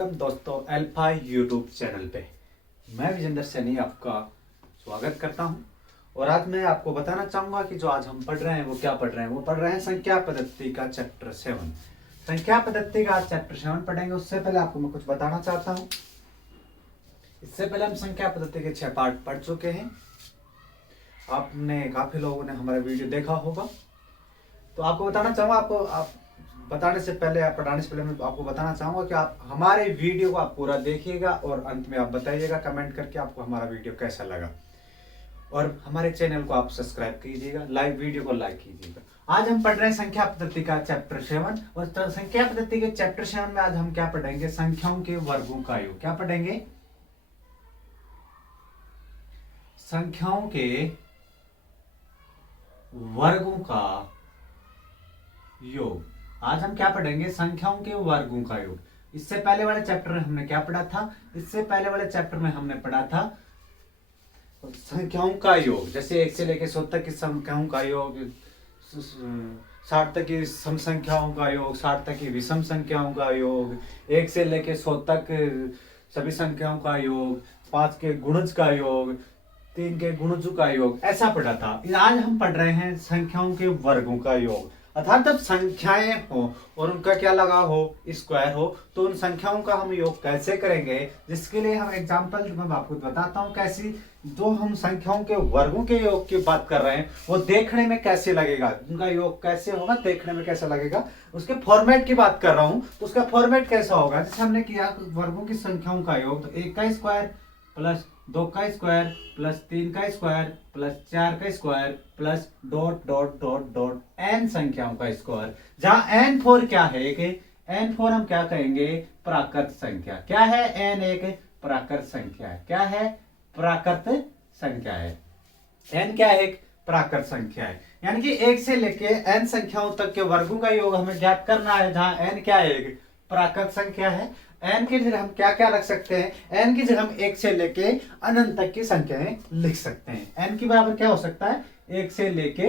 दोस्तों alpha YouTube channel पे मैं विजेंद्र सैनी आपका स्वागत करता हूं। और आज मैं आपको बताना चाहूंगा कि जो आज हम पढ़ रहे हैं वो क्या पढ़ रहे हैं। वो पढ़ रहे हैं संख्या पद्धति का चैप्टर 7। संख्या पद्धति का आज चैप्टर 7 पढ़ेंगे। उससे पहले आपको मैं कुछ बताना चाहता हूं। इससे पहले हम संख्या पद्धति के 6 पार्ट पढ़ चुके हैं। आपने काफी लोगों ने हमारा वीडियो देखा होगा। तो आपको बताना चाहूंगा, आप बताने से पहले, आप पढ़ाने से पहले मैं आपको बताना चाहूंगा कि आप हमारे वीडियो को आप पूरा देखिएगा और अंत में आप बताइएगा कमेंट करके आपको हमारा वीडियो कैसा लगा। और हमारे चैनल को आप सब्सक्राइब कीजिएगा, वीडियो को लाइक कीजिएगा। आज हम पढ़ रहे हैं संख्या पद्धति का चैप्टर 7। और संख्या पद्धति के चैप्टर 7 में आज हम क्या पढ़ेंगे? संख्याओं के वर्गों का योग। क्या पढ़ेंगे? संख्याओं के वर्गों का योग। आज हम क्या पढ़ेंगे? संख्याओं के वर्गों का योग। इससे पहले वाले चैप्टर में हमने क्या पढ़ा था? इससे पहले वाले चैप्टर में हमने पढ़ा था संख्याओं का योग। जैसे 1 से लेकर 100 तक की संख्याओं का योग, 60 तक की सम संख्याओं का योग, 60 तक की विषम संख्याओं का योग, 1 से लेकर 100 तक सभी संख्याओं का योग, 5 के गुणज का योग, 3 के गुणजों का योग, ऐसा पढ़ा था। आज हम पढ़ रहे हैं संख्याओं के वर्गों का योग। अर्थात जब संख्याएं हो और उनका क्या लगा हो, स्क्वायर हो, तो उन संख्याओं का हम योग कैसे करेंगे, जिसके लिए हम एग्जांपल मैं आपको बताता हूं कैसी। जो हम संख्याओं के वर्गों के योग की बात कर रहे हैं वो देखने में कैसे लगेगा, उनका योग कैसे होगा, देखने में कैसा लगेगा, उसके फॉर्मेट की बात कर रहा हूं। तो उसका फॉर्मेट कैसा होगा? जैसे हमने किया वर्गों की संख्याओं का योग, तो 1 का स्क्वायर प्लस 2 का स्क्वायर प्लस 3 का स्क्वायर प्लस 4 का square plus dot dot dot dot n संख्याओं का स्क्वायर। जहां n4 क्या है? n4 हम क्या कहेंगे? प्राकृत संख्या। क्या है? n एक प्राकृत संख्या है। क्या है? प्राकृत संख्या है। n क्या है? एक प्राकृत संख्या है। यानी कि 1 से लेके n संख्याओं तक के वर्गों का योग हमें ज्ञात करना है। जहां n क्या है? एक प्राकृत संख्या है। n की जगह हम क्या क्या रख सकते हैं? n की जगह हम 1 से लेके अनंत तक की संख्याएं लिख सकते हैं। n की बराबर क्या हो सकता है? 1 से लेके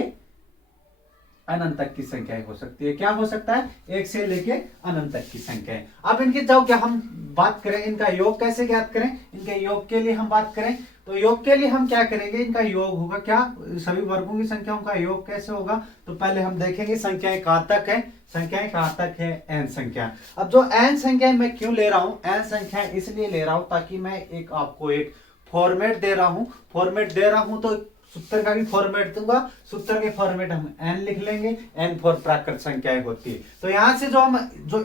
अनंत तक की संख्याएं हो सकती है। क्या हो सकता है? 1 से लेके अनंत तक की संख्याएं। अब इनकी जब क्या हम बात करें, इनका योग कैसे ज्ञात करें? इनके योग के लिए हम बात करें तो योग के लिए हम क्या करेंगे? इनका योग होगा क्या? सभी वर्गों की संख्याओं का योग कैसे होगा? तो पहले हम देखेंगे संख्याएं कहां तक है। संख्याएं कहां तक है? n संख्या। अब जो n संख्याएं मैं क्यों ले रहा हूं? n संख्याएं इसलिए ले रहा हूं ताकि मैं आपको एक फॉर्मेट दे रहा हूं। फॉर्मेट दे रहा हूं तो सूत्र का भी फॉर्मेट दूंगा। सूत्र के फॉर्मेट हम n लिख लेंगे। n फॉर प्राकृत संख्याएं होती है। तो यहां से जो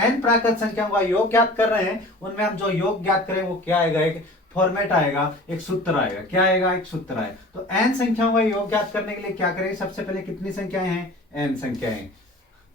n प्राकृत संख्याओं का योग ज्ञात कर रहे हैं, उनमें हम जो योग ज्ञात करें वो क्या आएगा? एक फॉर्मेट आएगा, एक सूत्र आएगा। क्या आएगा? एक सूत्र आएगा। तो n संख्याओं का योग ज्ञात करने के लिए क्या करेंगे? सबसे पहले कितनी संख्याएं हैं? n संख्याएं।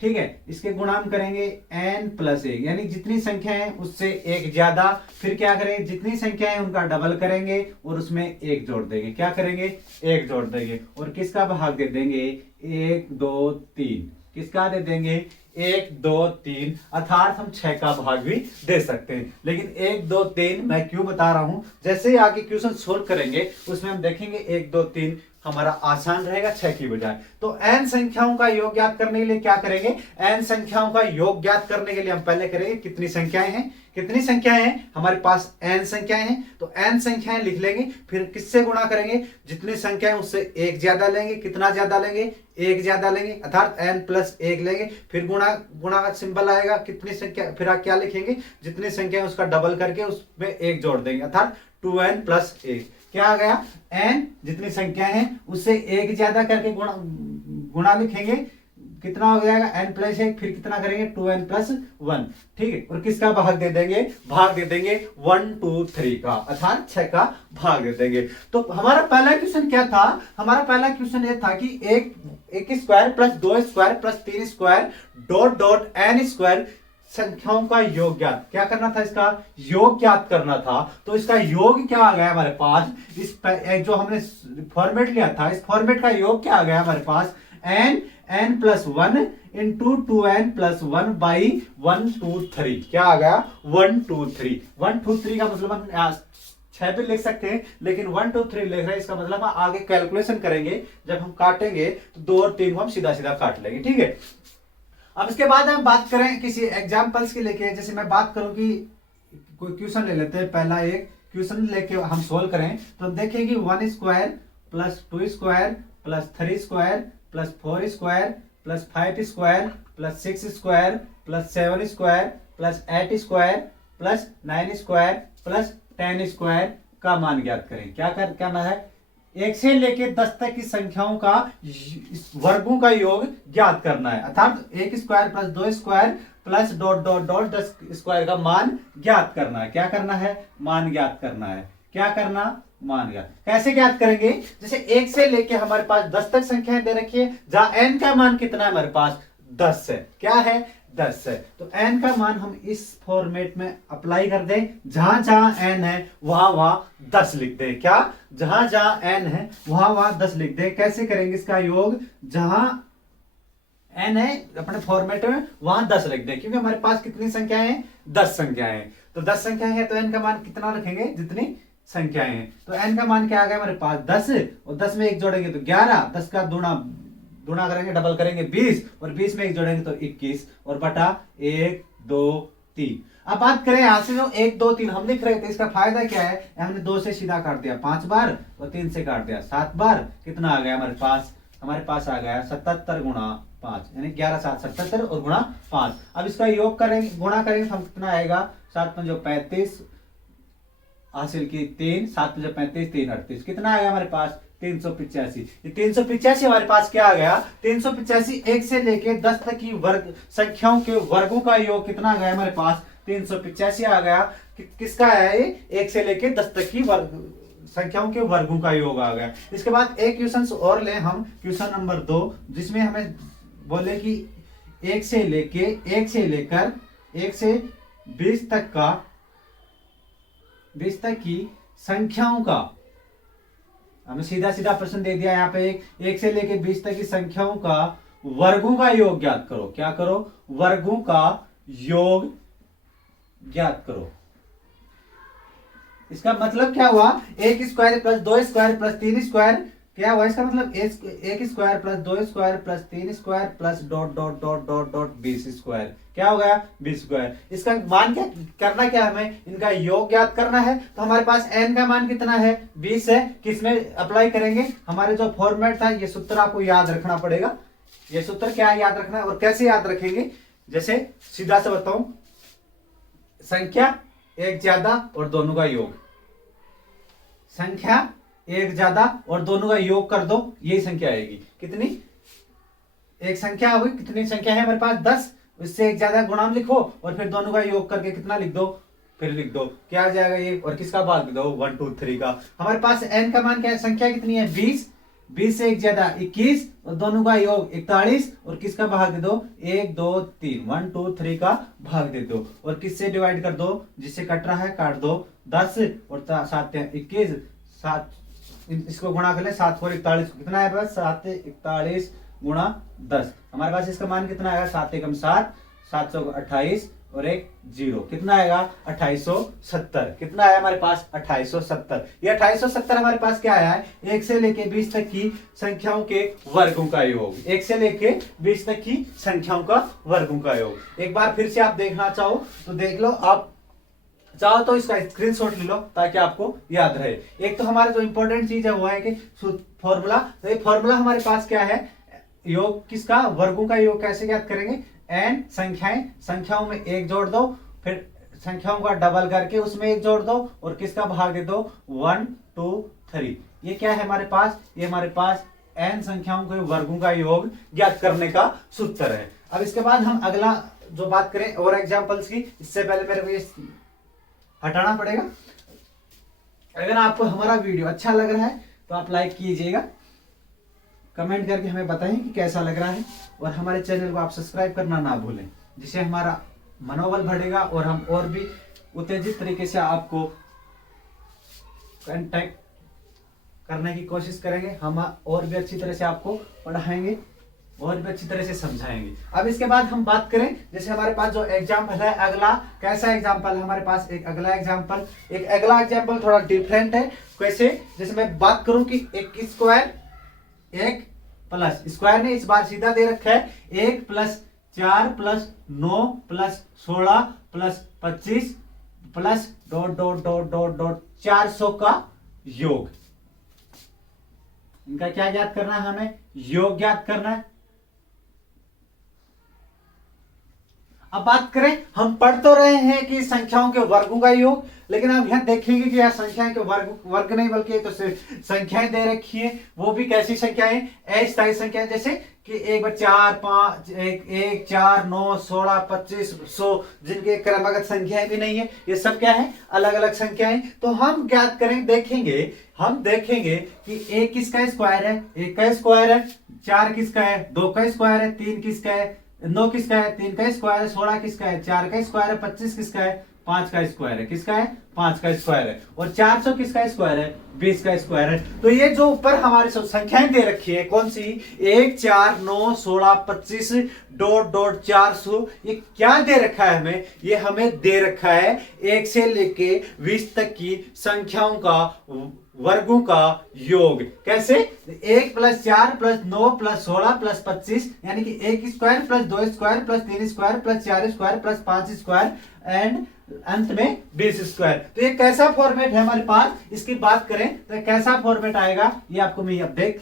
ठीक है, इसके गुणाम करेंगे n प्लस 1, यानी जितनी संख्या है उससे एक ज्यादा। फिर क्या करेंगे? जितनी संख्या है उनका डबल करेंगे और उसमें एक जोड़ देंगे। क्या करेंगे? एक जोड़ देंगे। और किसका भाग दे देंगे? 1 2 3। किसका दे देंगे? 1 2 3। अर्थात हम 6 का भाग भी दे सकते हैं। लेकिन 1 2 3 मैं क्यों बता रहा हूं? जैसे ही आगे क्वेश्चन सोल्व करेंगे उसमें हम देखेंगे 1 2 3 हमारा आसान रहेगा 6 की बजाय। तो n संख्याओं का योग ज्ञात करने के लिए क्या करेंगे? n संख्याओं का योग ज्ञात करने के लिए हम पहले करेंगे कितनी संख्याएं हैं। कितनी संख्याएं हैं हमारे पास? n संख्याएं हैं। तो n संख्याएं लिख लेंगे। फिर किससे गुणा करेंगे? जितनी संख्याएं उससे एक ज्यादा लेंगे। कितना ज्यादा लेंगे? एक ज्यादा लेंगे, अर्थात n प्लस 1 लेंगे। फिर गुणा का सिंबल आएगा। कितनी संख्या? फिर आप क्या लिखेंगे? जितनी संख्या उसका डबल करके उसमें एक जोड़ देंगे, अर्थात 2n प्लस 1। क्या आ गया? n जितनी संख्या है उससे एक ज्यादा करके गुणा लिखेंगे। कितना हो जाएगा? n plus 1। फिर कितना करेंगे? 2n plus 1। ठीक है, और किसका भाग दे देंगे? भाग दे देंगे 1 2 3 का, अर्थात 6 का भाग दे देंगे। तो हमारा पहला क्वेश्चन क्या था? हमारा पहला क्वेश्चन ये था कि एक square plus 2 square plus 3 square dot dot n square संख्याओं का योग ज्ञात। क्या करना था? इसका योग ज्ञात करना था। तो इसका योग क्या आ गया हमारे पास? इस जो हमने फॉर्मेट लिया था, इस फॉर्मेट का योग क्या आ गया हमारे पास? n plus 1 into 2n plus 1 by 1 2 3। क्या आ गया? 1 2 3। 1 2 3 का मतलब हम 6 भी लिख सकते हैं, लेकिन 1 2 3 लिख रहे हैं। इसका मतलब हम आगे कैलकुलेशन करेंगे, जब हम काटेंगे तो 2 और 3 को हम सीधा सीधा काट लेंगे। ठीक है, अब इसके बाद हम बात करें किसी एग्जाम्पल्स के लेके। जैसे मैं बात करूं कि कोई क्वेश्चन ले लेते हैं। पहला एक क्वेश्चन लेके हम सोल्व करें तो देखें कि 1 square plus 2 square plus 3 square plus 4 square plus 5 square plus 6 square plus 7 square plus 8 square plus 9 square plus 10 square का मान ज्ञात करें। क्या करना है, 1 से लेके 10 तक की संख्याओं का वर्गों का योग ज्ञात करना है, अर्थात 1 square plus 2 square plus dot dot dot 10 square का मान ज्ञात करना है। क्या करना है, मान ज्ञात करना है। क्या करना, मान ज्ञात। कैसे ज्ञात करेंगे, जैसे 1 से लेके हमारे पास 10 तक संख्याएं दे रखी है, जहां n का मान कितना है हमारे पास 10 है। क्या है, 10 है। तो n का मान हम इस फॉर्मेट में अप्लाई कर दें, जहां जहां n है वहां वहां 10 लिख दें। क्या, जहां जहां n है वहां वहां 10 लिख दें। कैसे करेंगे इसका योग, जहां n है अपने फॉर्मेट में वहां 10 लिख दें, क्योंकि हमारे पास कितनी संख्याएं हैं, 10 संख्याएं हैं। तो 10 संख्याएं हैं तो n का मान कितना रखेंगे, जितनी संख्याएं हैं। तो n का मान क्या आ गया हमारे पास 10, और 10 में 1 जोड़ेंगे तो 11, 10 का गुणा करेंगे, डबल करेंगे 20, और 20 में 1 जोड़ेंगे तो 21, और बटा 1 2 3। अब बात करें यहां से जो 1 2 3 हम लिख रहे थे, इसका फायदा क्या है, हमने 2 से सीधा काट दिया 5 बार, और 3 से काट दिया 7 बार। कितना आ गया हमारे पास आ गया 77 गुणा 5, यानी 11 7 77 और गुणा 5। अब इसका योग करेंगे, गुणा करेंगे तो हम कितना आएगा, 7 5 35 हासिल की 3, 7 5 35 3 38, कितना आएगा हमारे पास 385। ये 385 हमारे पास क्या आ गया, 385 1 से लेके 10 तक की वर्ग संख्याओं के वर्गों का योग कितना आ गया हमारे पास 385 आ गया। किसका है ये, 1 से लेके 10 तक की वर्ग संख्याओं के वर्गों का योग आ गया। इसके बाद एक क्वेश्चन और ले हम, क्वेश्चन नंबर 2, जिसमें हमें बोले कि 1 से लेकर 1 से 20 तक की संख्याओं का, हमें सीधा सीधा प्रश्न दे दिया यहाँ पे, 1 से लेकर 20 तक की संख्याओं का वर्गों का योग ज्ञात करो। क्या करो, वर्गों का योग ज्ञात करो। इसका मतलब क्या हुआ, 1 square plus 2 square plus 3 square, क्या हुआ इसका मतलब 1 square plus 2 square plus 3 square plus dot dot dot dot dot 20 square. क्या हो गया, 20 स्क्वायर। इसका मान क्या करना, क्या हमें इनका योग ज्ञात करना है। तो हमारे पास n का मान कितना है, 20 है। किसमें अप्लाई करेंगे, हमारे जो फॉर्मेट था, ये सूत्र आपको याद रखना पड़ेगा। ये सूत्र क्या याद रखना है और कैसे याद रखेंगे, जैसे सीधा से बताऊं, संख्या एक ज्यादा और दोनों का योग, संख्या एक ज्यादा और दोनों का योग कर दो, यही संख्या आएगी। कितनी, एक संख्या होगी, कितनी संख्या है हमारे पास 10, इससे एक ज्यादा गुणाम लिखो और फिर दोनों का योग करके कितना लिख दो, फिर लिख दो क्या आ जाएगा ये, और किसका भाग दो 1 2 3 का। हमारे पास n का मान क्या है, संख्या कितनी है 20, 20 से एक ज्यादा 21 और दोनों का योग 41, और किसका भाग दे दो 1 2 3, 1 2 3 का भाग दे दो, और किससे डिवाइड कर दो, जिससे कट रहा है काट दो, 10 और 7 21, 7 इसको गुणा कर ले, 7 4 41, कितना है बस 7 41 गुणा 10। हमारे पास इसका मान कितना आएगा, 7 एकम 7, 728 और 1 0, कितना आएगा 2870। कितना आया हमारे पास 2870। ये 2870 हमारे पास क्या आया है, 1 से लेके 20 तक की संख्याओं के वर्गों का योग, 1 से लेके 20 तक की संख्याओं का वर्गों का योग। एक बार फिर से आप देखना चाहो तो देख लो, आप चाहो तो इसका स्क्रीनशॉट ले लो ताकि आपको याद रहे। एक तो हमारा जो इंपॉर्टेंट चीज है वो है कि फॉर्मूला, तो ये फॉर्मूला हमारे पास क्या है, योग किसका, वर्गों का योग कैसे ज्ञात करेंगे, n संख्याओं में 1 जोड़ दो, फिर संख्याओं का डबल करके उसमें 1 जोड़ दो और किसका भाग दे दो 1 2 3। ये क्या है हमारे पास, ये हमारे पास n संख्याओं के वर्गों का योग ज्ञात करने का सूत्र है। अब इसके बाद हम अगला जो बात करें और एग्जाम्पल्स की, इससे पहले मेरे को ये हटाना पड़ेगा। अगर आपको हमारा वीडियो अच्छा लग रहा है तो आप लाइक कीजिएगा, कमेंट करके हमें बताएं कि कैसा लग रहा है, और हमारे चैनल को आप सब्सक्राइब करना ना भूलें, जिससे हमारा मनोबल बढ़ेगा और हम और भी उत्तेजित तरीके से आपको कांटेक्ट करने की कोशिश करेंगे। हम और भी अच्छी तरह से आपको पढ़ाएंगे और भी अच्छी तरह से समझाएंगे। अब इसके बाद हम बात करें, जैसे हमारे पास जो एग्जाम्पल है अगला, कैसा एग्जाम्पल है हमारे पास, एक अगला एग्जाम्पल थोड़ा डिफरेंट है। कैसे, जैसे मैं बात करूं कि 1 स्क्वायर 1 प्लस स्क्वायर ने इस बार सीधा दे रखा है 1 plus 4 plus 9 plus 16 plus 25 plus dot dot dot dot dot 400 का योग। इनका क्या ज्ञात करना है? हमें योग ज्ञात करना है। अब बात करें, हम पढ़ तो रहे हैं कि संख्याओं के वर्गों का योग, लेकिन आप यहां देखेंगे कि यार संख्याएं के वर्ग नहीं बल्कि तो सिर्फ संख्याएं दे रखी है, वो भी कैसी संख्याएं? अस्थायी संख्याएं, जैसे कि 1 4 5 1 4 9 16 25 100, जिनके क्रमबद्ध संख्याएं भी नहीं है, ये सब क्या है? अलग अलग संख्याएं। तो हम ज्ञात करें, हम देखेंगे कि 1 किसका स्क्वायर है? 1 का स्क्वायर है। 4 किसका है? 2 का स्क्वायर है। 3 किसका है? 9 किसका है? 3 का स्क्वायर है। 16 किसका है? 4 का स्क्वायर है। 25 किसका है? 5 का स्क्वायर है। किसका है? 5 का स्क्वायर है। और 400 किसका स्क्वायर है? 20 का स्क्वायर है। तो ये जो ऊपर हमारे सब संख्याएं दे रखी है, कौन सी? 1 4 9 16 25 डॉट डॉट 400, ये क्या दे रखा है हमें? ये हमें दे रखा है 1 से लेके 20 तक की संख्याओं का वर्गों का योग। कैसे? 1 + 4 + 9 + 16 + 25, यानी कि 1 square + 2 square + 3 square + 4 square + 5 square and अंत में 20 स्क्वायर। तो ये कैसा फॉर्मेट है हमारे पास? इसकी बात करें तो कैसा फॉर्मेट आएगा, ये आपको मैं अब लिख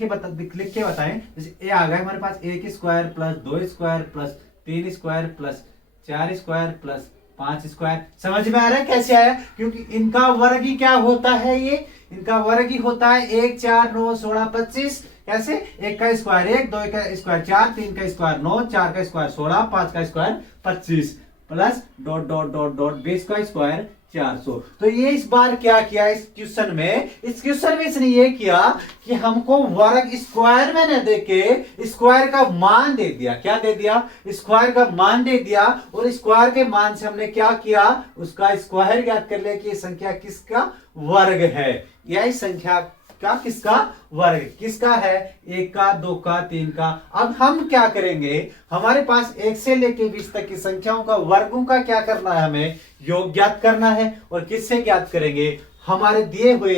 के बताएं। जैसे ये आ गया हमारे पास 1 square + 2 square + 3 square + 4 square + 5 square. समझ में आ रहा है कैसे आया? क्योंकि इनका वर्ग ही क्या होता है? ये इनका वर्ग ही होता है 1 4 9 16 25। कैसे? 1 का स्क्वायर 1, 2 का स्क्वायर 4, 3 का स्क्वायर 9, 4 का स्क्वायर 16, 5 का square 25 plus dot dot dot dot 20 का स्क्वायर 400। तो ये इस बार क्या किया इस क्वेश्चन में इसने ये किया कि हमको वर्ग स्क्वायर में न देके स्क्वायर का मान दे दिया। क्या दे दिया? स्क्वायर का मान दे दिया। और स्क्वायर के मान से हमने क्या किया? उसका स्क्वायर ज्ञात कर लिया कि संख्या किसका वर्ग है। यह संख्या का किसका वर्ग? किसका है? 1 का, 2 का, 3 का। अब हम क्या करेंगे? हमारे पास 1 से लेके 20 तक की संख्याओं का वर्गों का क्या करना है? हमें योग ज्ञात करना है। और किससे ज्ञात करेंगे? हमारे दिए हुए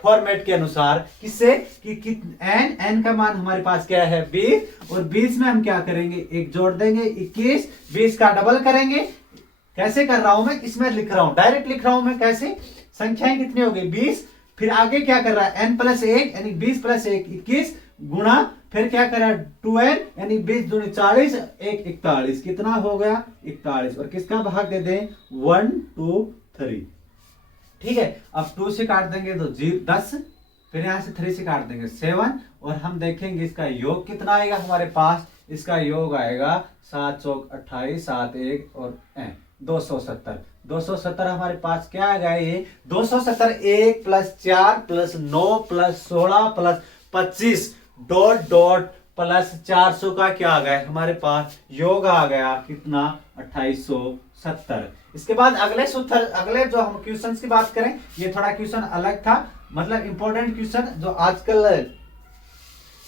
फॉर्मेट के अनुसार। किससे? कि n का मान हमारे पास क्या है? 20। और 20 में हम क्या करेंगे? 1 जोड़ देंगे 21। 20 का डबल करेंगे। कैसे कर रहा हूं मैं? इसमें लिख रहा हूं, डायरेक्ट लिख रहा हूं मैं। कैसे? संख्याएं कितनी हो गई? 20। फिर आगे क्या कर रहा है? n + 1 यानी 20 + 1 21 गुणा, फिर क्या कर रहा है? 2n यानी 20 दूनी 40, 1 41। कितना हो गया? 41। और किसका भाग दे दें? 1 2 3। ठीक है। अब 2 से काट देंगे तो 10, फिर यहां से 3 से काट देंगे 7। और हम देखेंगे इसका योग कितना आएगा हमारे पास। इसका योग आएगा 7 चौक 28, 7 1 और 270। 270 हमारे पास क्या आ गया? ये 270 1 + 4 + 9 + 16 + 25 डॉट डॉट प्लस 400 का क्या आ गया हमारे पास? योग आ गया कितना? 2870। इसके बाद अगले जो हम क्वेश्चंस की बात करें, ये थोड़ा क्वेश्चन अलग था, मतलब इंपॉर्टेंट क्वेश्चन जो आजकल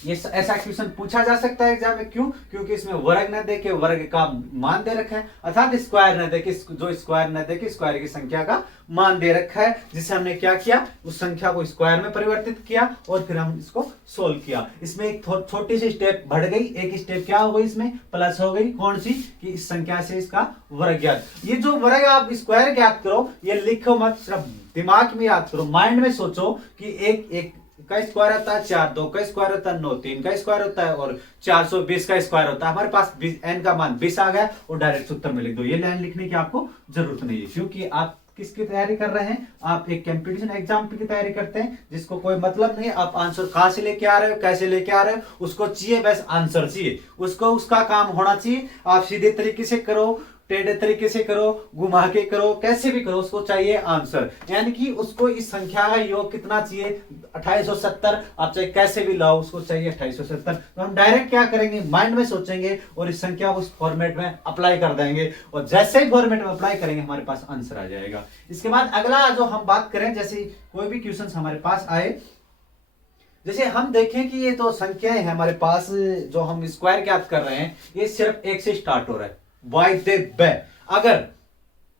ये ऐसा क्वेश्चन पूछा जा सकता है एग्जाम में। क्यों? क्योंकि इसमें वर्ग न देके वर्ग का मान दे रखा है, अर्थात स्क्वायर न देके स्क्वायर की संख्या का मान दे रखा है, जिससे हमने क्या किया? उस संख्या को स्क्वायर में परिवर्तित किया और फिर हम इसको सोल्व किया। इसमें एक छोटी सी स्टेप बढ़ गई, एक स्टेप क्या हो गई? इसमें प्लस हो गई। कौन सी? कि इस संख्या से इसका वर्ग ज्ञात। ये जो वर्ग आप स्क्वायर ज्ञात करो, ये लिखो मत, सिर्फ दिमाग में याद करो, माइंड में सोचो कि एक का स्क्वायर होता है 4, 2 का स्क्वायर होता है 9, 3 का स्क्वायर होता है और 420 का स्क्वायर होता है। हमारे पास n का मान 20 आ गया और डायरेक्ट सूत्र में लिख दो। ये लाइन लिखने की आपको जरूरत नहीं है, क्योंकि आप किसकी तैयारी कर रहे हैं? आप एक कंपटीशन एग्जाम की तैयारी करते हैं, जिसको कोई मतलब नहीं आप आंसर कहां से लेके आ रहे हो, कैसे लेके आ रहे हो, उसको चाहिए बस आंसर चाहिए, उसको उसका काम होना चाहिए। आप सीधे तरीके से करो, टेढ़े तरीके से करो, घुमा के करो, कैसे भी करो, उसको चाहिए आंसर। यानी कि उसको इस संख्या का योग कितना चाहिए? 2870। आप चाहे कैसे भी लाओ, उसको चाहिए 2870। तो हम डायरेक्ट क्या करेंगे? माइंड में सोचेंगे और इस संख्या को उस फॉर्मेट में अप्लाई कर देंगे, और जैसे ही फॉर्मेट में अप्लाई करेंगे हमारे पास आंसर आ जाएगा। इसके बाद अगला जो हम बात करें, जैसे कोई भी क्वेश्चन हमारे पास आए, जैसे हम देखें कि ये तो संख्याएं हैं हमारे पास, जो हम स्क्वायर ज्ञात कर रहे हैं, ये सिर्फ 1 से स्टार्ट हो रहा है। अगर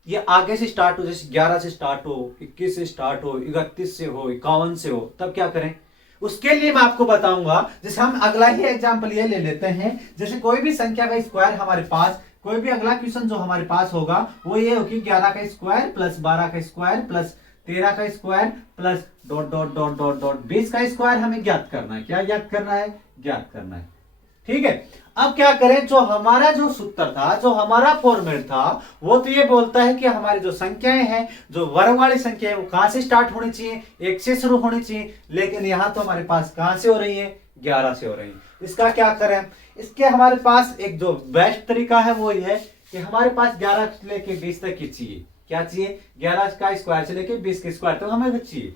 ये आगे से स्टार्ट हो, जैसे 11 से स्टार्ट हो, 21 से स्टार्ट हो, 31 से हो, 51 से हो, तब क्या करें? उसके लिए मैं आपको बताऊंगा। जैसे हम अगला ही एग्जांपल ये ले लेते हैं, जैसे कोई भी संख्या का स्क्वायर हमारे पास कोई भी अगला क्वेश्चन जो हमारे पास होगा वो ये हो कि 11 का स्क्वायर प्लस 12 का स्क्वायर प्लस 13 का square plus dot dot dot dot dot 20 का स्क्वायर हमें ज्ञात करना है। क्या ज्ञात करना है? ज्ञात करना है। ठीक है, अब क्या करें, जो हमारा जो सूत्र था, जो हमारा फॉर्मेट था, वो तो ये बोलता है कि हमारी जो संख्याएं हैं, जो वर्ग वाली संख्या है, वो कहां से स्टार्ट होनी चाहिए? 1 से शुरू होनी चाहिए। लेकिन यहां तो हमारे पास कहां से हो रही है? 11 से हो रही है। इसका क्या करें? इसके हमारे पास एक जो बेस्ट तरीका है वो ये है कि हमारे पास 11 से लेके 20 तक की चाहिए। क्या चाहिए? 11 का स्क्वायर से लेके 20 के स्क्वायर तक हमें चाहिए।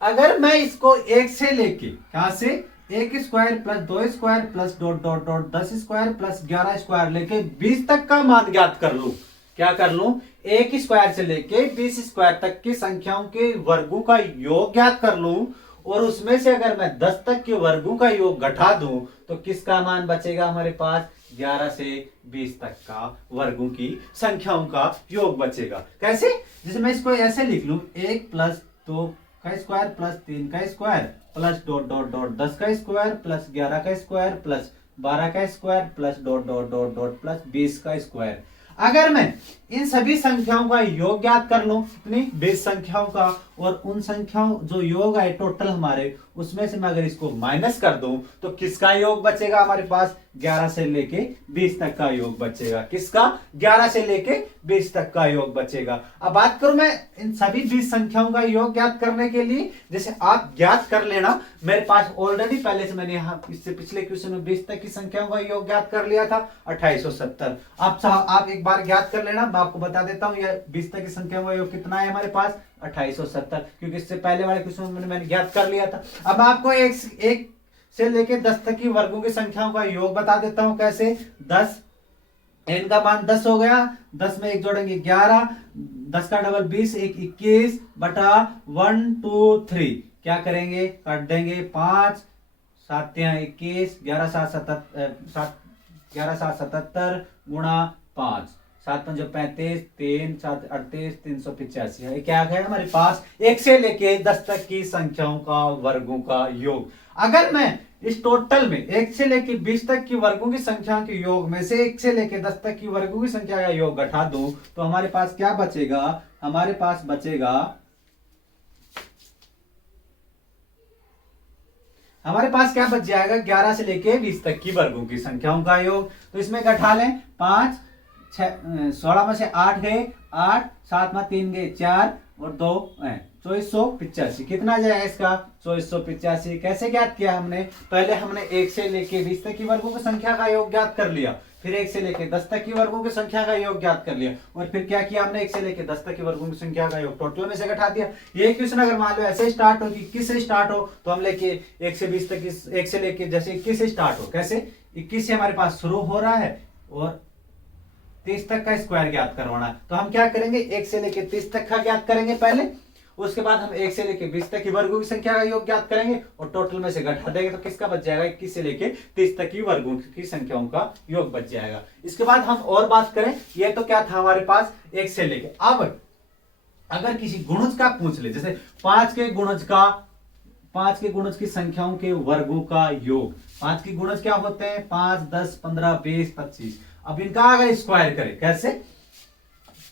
अगर मैं इसको 1 से लेके, कहां से? 1 square plus 2 square plus dot dot dot 10 square plus 11 square लेके 20 तक का मान ज्ञात कर लूं। क्या कर लूं? 1 स्क्वायर से लेके 20 स्क्वायर तक की संख्याओं के वर्गों का योग ज्ञात कर लूं, और उसमें से अगर मैं 10 तक के वर्गों का योग घटा दूं तो किसका मान बचेगा हमारे पास? 11 से 20 तक का वर्गों की संख्याओं का योग बचेगा। कैसे? जैसे मैं इसको ऐसे लिख लूं, 1 प्लस 2 का स्क्वायर प्लस 3 का square plus dot dot dot 10 का स्क्वायर प्लस 11 का स्क्वायर प्लस 12 का square plus dot dot dot dot plus 20 का स्क्वायर। अगर मैं इन सभी संख्याओं का योग ज्ञात कर लूं, कितनी? 20 संख्याओं का, और उन संख्याओं जो योग है टोटल हमारे, उसमें से मैं अगर इसको माइनस कर दूं तो किसका योग बचेगा हमारे पास? 11 से लेके 20 तक का योग बचेगा। किसका? 11 से लेके 20 तक का योग बचेगा। अब बात करूं मैं इन सभी 20 संख्याओं का योग ज्ञात करने के लिए, जैसे आप ज्ञात कर लेना, मेरे पास ऑलरेडी पहले से मैंने यहाँ इससे पिछले क्वेश्चन में 20 तक की संख्याओं का योग ज्ञात कर लिया था, 2870। आप एक बार ज्ञात कर लेना, मैं आपको बता देता हूँ यह 20 तक की संख्याओं का योग कितना है हमारे पास? 2870, क्योंकि इससे पहले वाले क्वेश्चन में मैंने ज्ञात कर लिया था। अब आपको एक से लेके 10 तक की वर्गों की संख्याओं का योग बता देता हूं। कैसे? 10, n का मान 10 हो गया, 10 में 1 जोड़ेंगे 11, 10 का डबल 20, 1 21 बटा 1 2 3, क्या करेंगे? काट देंगे 5, 7 21, 11 7 77 गुणा 5, 7 5 35, 3 7 38, 385 है। क्या है हमारे पास? 1 से लेके 10 तक की संख्याओं का वर्गों का योग। अगर मैं इस टोटल में 1 से लेके 20 तक की वर्गों की संख्या के योग में से 1 से लेके 10 तक की वर्गों की संख्या का योग घटा दूं तो हमारे पास क्या बचेगा? हमारे पास बचेगा, हमारे पास क्या बच जाएगा? 11 से लेके 20 तक की वर्गों की संख्याओं का योग। तो इसमें घटा लें, 5 16 में से 8 गए, 8 7 में 3 गए 4 और 2 2485। कितना जाएगा इसका? 2485। कैसे ज्ञात किया हमने? पहले हमने 1 से लेके 20 तक की वर्गों की संख्या का योग ज्ञात कर लिया, फिर 1 से लेके 10 तक की वर्गों की संख्या का योग ज्ञात कर लिया, और फिर क्या किया हमने? 1 से लेके 10 तक की वर्गों की संख्या का योग टोटल में से घटा दिया। ये क्वेश्चन अगर मान लो ऐसे स्टार्ट हो कि 21 से स्टार्ट हो तो हम लेके 1 से 20 तक, 1 से लेके जैसे 21 से स्टार्ट हो, कैसे? 21 से हमारे पास शुरू हो रहा है और 30 तक का स्क्वायर ज्ञात करवाना है। तो हम क्या करेंगे? 1 से लेके 30 तक का ज्ञात करेंगे पहले, उसके बाद हम 1 से लेके 20 तक की वर्गों की संख्या का योग ज्ञात करेंगे और टोटल में से घटा देंगे तो किसका बच जाएगा? 21 से लेके 30 तक की वर्गों की संख्याओं का योग बच जाएगा। इसके बाद हम और बात करें, ये तो क्या था हमारे पास? 1 से लेके। अब अगर किसी गुणज का पूछ ले, जैसे 5 के गुणज की संख्याओं के वर्गों का योग। 5 के गुणज क्या होते हैं? 5 10 15 20 25। अब इनका अगर स्क्वायर करें, कैसे?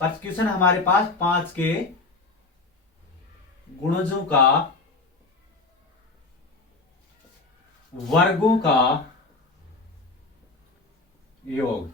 क्वेश्चन हमारे पास 5 के गुणजों का वर्गों का योग।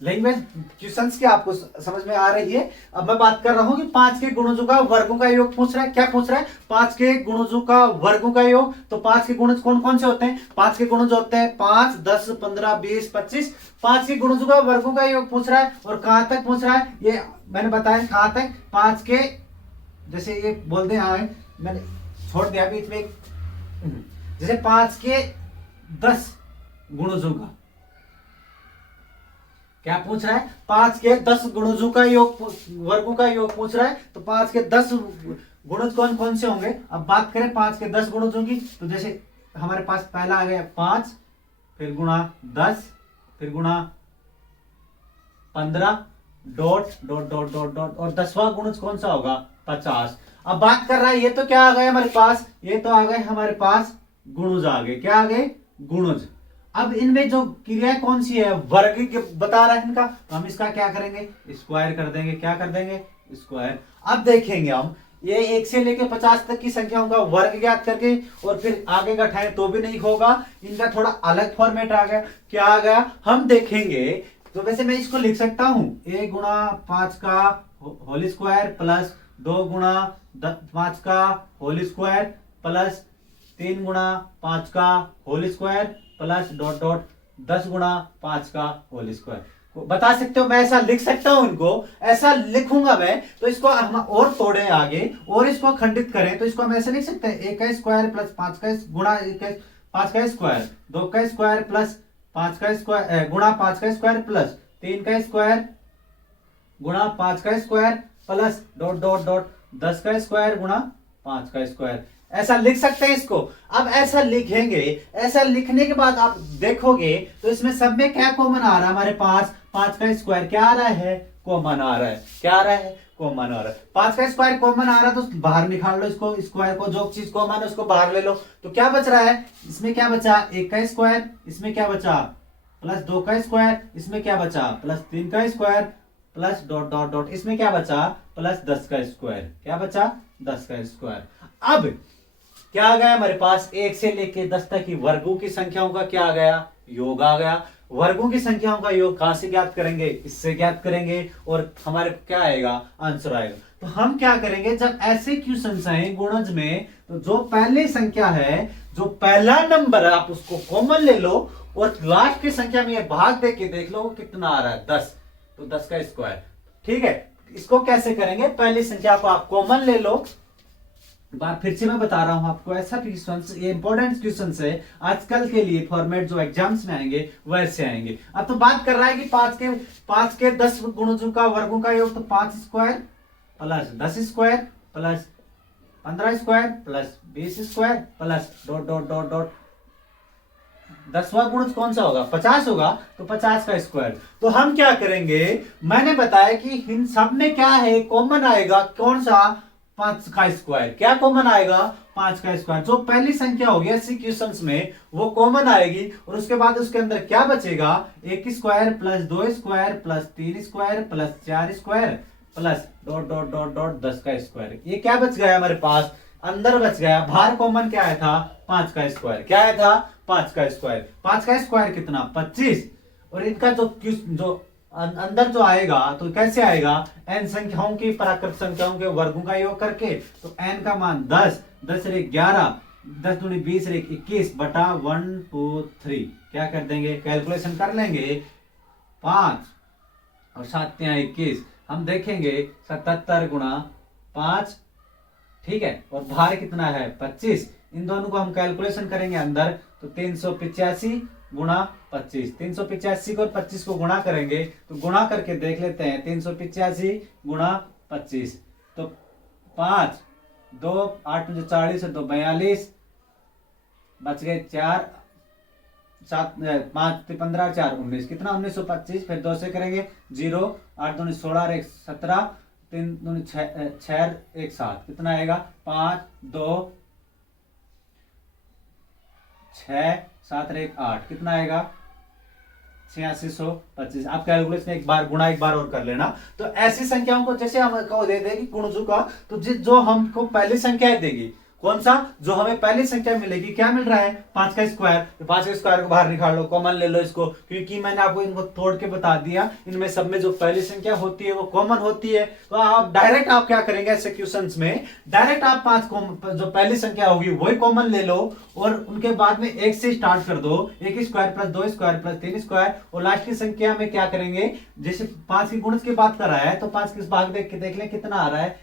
लैंग्वेज क्वेश्चंस की आपको समझ में आ रही है? अब मैं बात कर रहा हूं कि 5 के गुणजों का वर्गों का योग पूछ रहा है। क्या पूछ रहा है? 5 के गुणजों का वर्गों का योग। तो 5 के गुणज कौन कौन से होते हैं? 5 के गुणज होते हैं 5 10 15 20 25। 5 के गुणजों का वर्गों का योग पूछ रहा है, और कहां तक पूछ रहा है ये मैंने बताया। कहां तक? 5 के, जैसे ये बोल दें, मैंने छोड़ दिया बीच में, जैसे 5 के 10 गुणजों का क्या पूछ रहा है? 5 के 10 गुणजों का योग, वर्गों का योग पूछ रहा है। तो 5 के 10 गुणज कौन कौन से होंगे? अब बात करें 5 के 10 गुणजों की, तो जैसे हमारे पास पहला आ गया 5, फिर गुणा 10, फिर गुणा 15 dot dot dot dot dot, और 10वां गुणज कौन सा होगा? 50। अब बात कर रहा है, ये तो क्या आ गए हमारे पास? ये तो आ गए हमारे पास गुणज आ गए। क्या आ गए? गुणज। अब इनमें जो क्रिया कौन सी है, वर्ग बता रहा है इनका, तो हम इसका क्या करेंगे, स्क्वायर कर देंगे। क्या कर देंगे, स्क्वायर। अब देखेंगे हम ये 1 से लेके 50 तक की संख्याओं का वर्ग ज्ञात करके और फिर आगे का उठाएं तो भी नहीं होगा, इनका थोड़ा अलग फॉर्मेट आ गया। क्या आ गया, हम देखेंगे। तो वैसे मैं इसको लिख सकता हूं, 1 गुणा 5 का होल स्क्वायर प्लस 2 गुणा 5 का होल स्क्वायर प्लस 3 गुणा 5 का whole square plus dot dot 10 गुणा 5 का होल स्क्वायर। बता सकते हो, मैं ऐसा लिख सकता हूं, इनको ऐसा लिखूंगा मैं। तो इसको हम और तोड़े आगे और इसको खंडित करें तो इसको हम ऐसे लिख सकते हैं, 1 का स्क्वायर प्लस 5 का गुणा 5 का स्क्वायर, 2 का स्क्वायर प्लस 5 का स्क्वायर गुणा 5 का स्क्वायर प्लस 3 का स्क्वायर गुणा 5 का square plus dot dot dot 10 का स्क्वायर गुणा 5 का स्क्वायर। ऐसा लिख सकते हैं इसको। अब ऐसा लिखेंगे, ऐसा लिखने के बाद आप देखोगे तो इसमें सब में क्या कॉमन आ रहा है, हमारे पास 5 का स्क्वायर क्या आ रहा है, कॉमन आ रहा है। क्या आ रहा है, कॉमन आ रहा है। 5 का स्क्वायर कॉमन आ रहा है तो बाहर निकाल लो इसको, स्क्वायर को, जो चीज कॉमन है उसको बाहर ले लो। तो क्या बच रहा है, इसमें क्या बचा, 1 का स्क्वायर, इसमें क्या बचा प्लस 2 का स्क्वायर, इसमें क्या बचा प्लस 3 का square plus dot dot dot, इसमें क्या बचा प्लस 10 का स्क्वायर। क्या बचा, 10 का स्क्वायर। अब क्या आ गया हमारे पास, 1 से लेके 10 तक की वर्गों की संख्याओं का क्या आ गया, योग आ गया। वर्गों की संख्याओं का योग कहां से ज्ञात करेंगे, इससे ज्ञात करेंगे और हमारे क्या आएगा, आंसर आएगा। तो हम क्या करेंगे, जब ऐसे क्वेश्चंस आए गुणज में, तो जो पहली संख्या है, जो पहला नंबर है, आप उसको कॉमन ले लो और लास्ट की संख्या में भाग दे के देख लो कितना आ रहा है, 10। तो 10 का स्क्वायर। ठीक है, इसको कैसे करेंगे, पहली संख्या को आप कॉमन ले लो। बार फिर से मैं बता रहा हूं आपको, ऐसा क्वेश्चन, ये इंपॉर्टेंट क्वेश्चन है आजकल के लिए, फॉर्मेट जो एग्जाम्स में आएंगे वैसे आएंगे। अब तो बात कर रहा है कि 5 के 10 गुणजों का वर्गों का योग, तो 5 square plus 10 square plus 15 square plus 20 square plus dot dot dot dot 10वां गुणज कौन सा होगा, 50 होगा, तो 50 का स्क्वायर। तो हम क्या करेंगे, मैंने बताया कि इन सब में क्या है, कॉमन आएगा कौन सा, 5 का स्क्वायर। क्या कॉमन आएगा, 5 का स्क्वायर। जो पहली संख्या होगी ऐसे क्वेश्चंस में वो कॉमन आएगी और उसके बाद उसके अंदर क्या बचेगा, 1 square plus 2 square plus 3 square plus 4 square plus dot dot dot dot 10 का स्क्वायर। ये क्या बच गया हमारे पास, अंदर बच गया। बाहर कॉमन क्या आया था, 5 का स्क्वायर। क्या आया था, 5 का स्क्वायर। 5 का स्क्वायर कितना, 25। और इनका जो अंदर जो आएगा तो कैसे आएगा, n संख्याओं की प्राकृत संख्याओं के वर्गों का योग करके। तो n का मान 10, 10 से 11, 10 दूनी 20 से 21 बटा 1 2 3। क्या कर देंगे, कैलकुलेशन कर लेंगे, 5 और 7 21, हम देखेंगे 77 गुणा 5। ठीक है, और बाहर कितना है 25। इन दोनों को हम कैलकुलेशन करेंगे अंदर, तो 385 गुणा 25। 385 को 25 को गुणा करेंगे, तो गुणा करके देख लेते हैं, 385 गुणा 25, तो 5 2 8 मुझे 40 है, तो 42 बच गए 4 7 5 15 4 19, कितना 1925। फिर 2 से करेंगे 0, 8 दूनी 16 और 1 17, 3 दूनी 6 1 7, कितना आएगा 5 2 6 7 1 8, कितना आएगा 8625। आप कैलकुलेशन एक बार गुणा एक बार और कर लेना। तो ऐसी संख्याओं को जैसे हम दे देगी गुणजों का, तो जो हमको पहली संख्या देगी, कौन सा, जो हमें पहली संख्या मिलेगी, क्या मिल रहा है 5 का स्क्वायर। तो 5 के स्क्वायर को बाहर निकाल लो, कॉमन ले लो इसको, क्योंकि मैंने आपको इनको तोड़ के बता दिया, इनमें सब में जो पहली संख्या होती है वो कॉमन होती है। तो आप डायरेक्ट आप क्या करेंगे ऐसे क्वेश्चंस में, डायरेक्ट आप 5 को जो पहली संख्या होगी वही कॉमन ले लो और उनके बाद में 1 से स्टार्ट कर दो, 1 square plus 2 square plus 3 square, और लास्ट की संख्या में क्या करेंगे, जैसे 5 की गुणज की बात कर रहा है, तो 5 किस भाग देख के देख ले कितना आ रहा है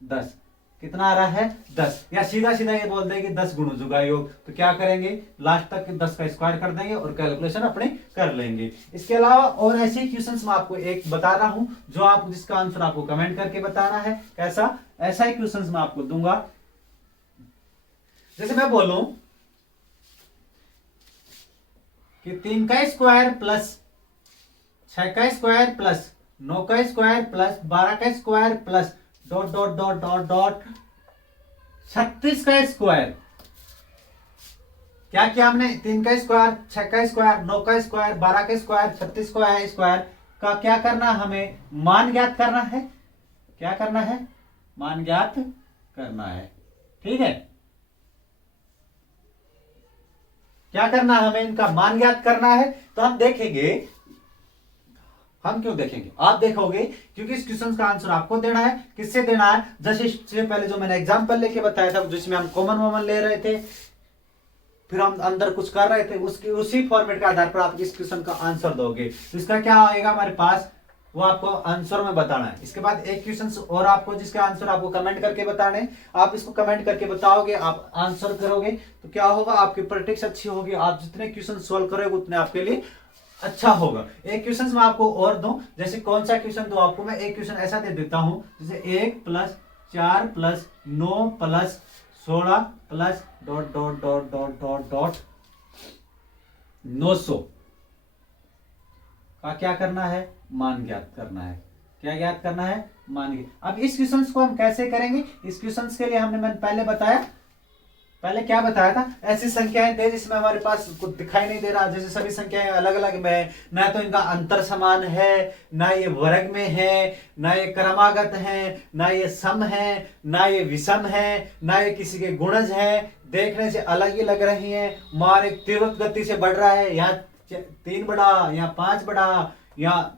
10, कितना आ रहा है 10, या सीधा सीधा ये बोल देंगे 10 गुणजों का योग। तो क्या करेंगे, लास्ट तक 10 का स्क्वायर कर देंगे और कैलकुलेशन अपने कर लेंगे। इसके अलावा और ऐसे क्वेश्चंस मैं आपको एक बता रहा हूं, जो आप जिसका आंसर आपको कमेंट करके बताना है। कैसा, ऐसा ही क्वेश्चंस मैं आपको दूंगा। जैसे मैं बोलूं कि 3 का स्क्वायर प्लस 6 का स्क्वायर प्लस 9 का स्क्वायर प्लस 12 का square plus dot dot dot dot dot 36 का स्क्वायर क्या किया हमने, 3 का स्क्वायर, 6 का स्क्वायर, 9 का स्क्वायर, 12 का स्क्वायर, 36 का स्क्वायर का क्या करना, हमें मान ज्ञात करना है। क्या करना है, मान ज्ञात करना है। ठीक है, क्या करना है, हमें इनका मान ज्ञात करना है। तो हम देखेंगे, हम क्यों देखेंगे, आप देखोगे, क्योंकि इस क्वेश्चन का आंसर आपको देना है। किससे देना है, जैसे इससे पहले जो मैंने एग्जांपल लेके बताया था, जिसमें हम कॉमन ले रहे थे, फिर हम अंदर कुछ कर रहे थे, उसकी उसी फॉर्मेट के आधार पर आप इस क्वेश्चन का आंसर दोगे। तो इसका क्या आएगा हमारे पास, वो आपको आंसर में बताना है। इसके बाद एक क्वेश्चन और आपको, जिसका आंसर आपको कमेंट करके बताने, आप इसको कमेंट करके बताओगे, आप आंसर करोगे, तो क्या होगा, आपकी प्रैक्टिस अच्छी होगी। आप जितने क्वेश्चन सोल्व करोगे उतने आपके लिए अच्छा होगा। एक क्वेश्चन मैं आपको और दूं, जैसे कौन सा क्वेश्चन दूं आपको, मैं एक क्वेश्चन ऐसा दे देता हूं, जैसे 1 + 4 + 9 + 16 + ... 900 का क्या करना है, मान ज्ञात करना है। क्या ज्ञात करना है, मान ज्ञात। अब इस क्वेश्चन को हम कैसे करेंगे, इस क्वेश्चन के लिए मैंने पहले बताया, पहले क्या बताया था, ऐसी संख्याएं थे जिसमें हमारे पास कुछ दिखाई नहीं दे रहा, जैसे सभी संख्याएं अलग अलग में है, ना तो इनका अंतर समान है, ना ये वर्ग में है, ना ये क्रमागत है, ना ये सम है, ना ये विषम है, ना ये किसी के गुणज है, देखने से अलग ही लग रही है। मान एक तीव्र गति से बढ़ रहा है, यहाँ 3 बड़ा, यहाँ 5 बड़ा, यहाँ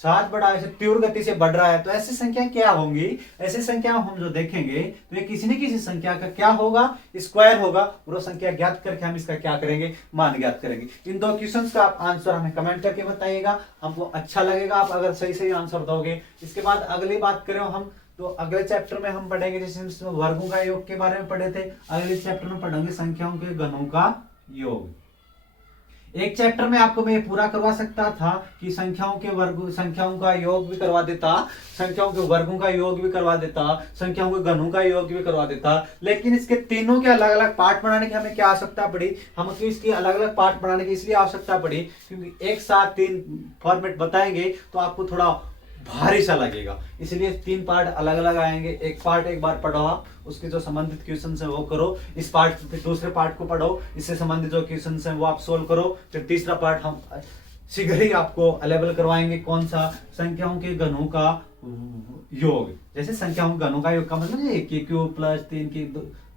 7 बड़ा, ऐसे तीव्र गति से बढ़ रहा है। तो ऐसी संख्या क्या होंगी, ऐसी संख्या हम जो देखेंगे तो ये किसी न किसी संख्या का क्या होगा, स्क्वायर होगा, और वो संख्या ज्ञात करके हम इसका क्या करेंगे, मान ज्ञात करेंगे। इन 2 क्वेश्चंस का आप आंसर हमें कमेंट करके बताइएगा, हमको अच्छा लगेगा आप अगर सही सही आंसर दोगे। इसके बाद अगली बात करें हम, तो अगले चैप्टर में हम पढ़ेंगे, जैसे वर्गों का योग के बारे में पढ़े थे, अगले चैप्टर में पढ़ेंगे संख्याओं के घनों का योग। एक चैप्टर में आपको मैं ये पूरा करवा सकता था कि संख्याओं के वर्ग, संख्याओं का योग भी करवा देता, संख्याओं के वर्गों का योग भी करवा देता, संख्याओं के घनों का योग भी करवा देता, लेकिन इसके तीनों के अलग अलग पार्ट बनाने की हमें क्या आवश्यकता पड़ी, हमको इसकी अलग अलग पार्ट बनाने की इसलिए आवश्यकता पड़ी क्योंकि एक साथ 3 फॉर्मेट बताएंगे तो आपको थोड़ा भारी सा लगेगा, इसलिए 3 पार्ट अलग अलग आएंगे। एक पार्ट एक बार पढ़ो आप, उसके जो संबंधित क्वेश्चन है वो करो, इस पार्ट फिर दूसरे पार्ट को पढ़ो, इससे संबंधित जो क्वेश्चन है वो आप सोल्व करो, फिर तीसरा पार्ट हम शीघ्र ही आपको अवेलेबल करवाएंगे। कौन सा, संख्याओं के घनों का योग। जैसे संख्याओं के घनों का योग का मतलब 1 की क्यूब प्लस 3 की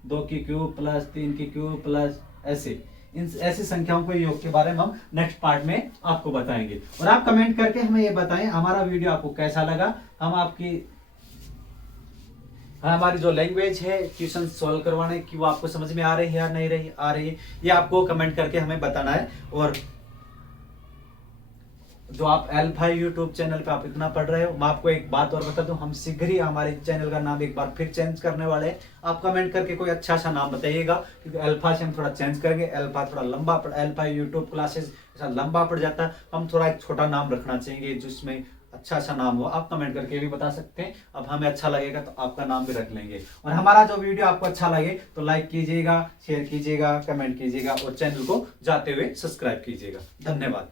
2 की क्यूब प्लस 3 की क्यूब प्लस ऐसे, इन ऐसी संख्याओं के योग के बारे में हम नेक्स्ट पार्ट में आपको बताएंगे। और आप कमेंट करके हमें ये बताएं हमारा वीडियो आपको कैसा लगा, हम आपकी हमारी जो लैंग्वेज है क्वेश्चन सॉल्व करवाने की वो आपको समझ में आ रही है या नहीं रही आ रही है, ये आपको कमेंट करके हमें बताना है। और जो आप अल्फा यूट्यूब चैनल पे आप इतना पढ़ रहे हो, मैं आपको एक बात और बता दूं, हम शीघ्र ही हमारे चैनल का नाम एक बार फिर चेंज करने वाले हैं। आप कमेंट करके कोई अच्छा सा नाम बताइएगा, क्योंकि अल्फा से हम थोड़ा चेंज करेंगे। अल्फा थोड़ा लंबा, अल्फा यूट्यूब क्लासेस ऐसा लंबा पड़ जाता है, हम थोड़ा एक छोटा नाम रखना चाहिए जिसमें अच्छा सा नाम हो। आप कमेंट करके भी बता सकते हैं, अब हमें अच्छा लगेगा तो आपका नाम भी रख लेंगे। और हमारा जो वीडियो आपको अच्छा लगे तो लाइक कीजिएगा, शेयर कीजिएगा, कमेंट कीजिएगा और चैनल को जाते हुए सब्सक्राइब कीजिएगा। धन्यवाद।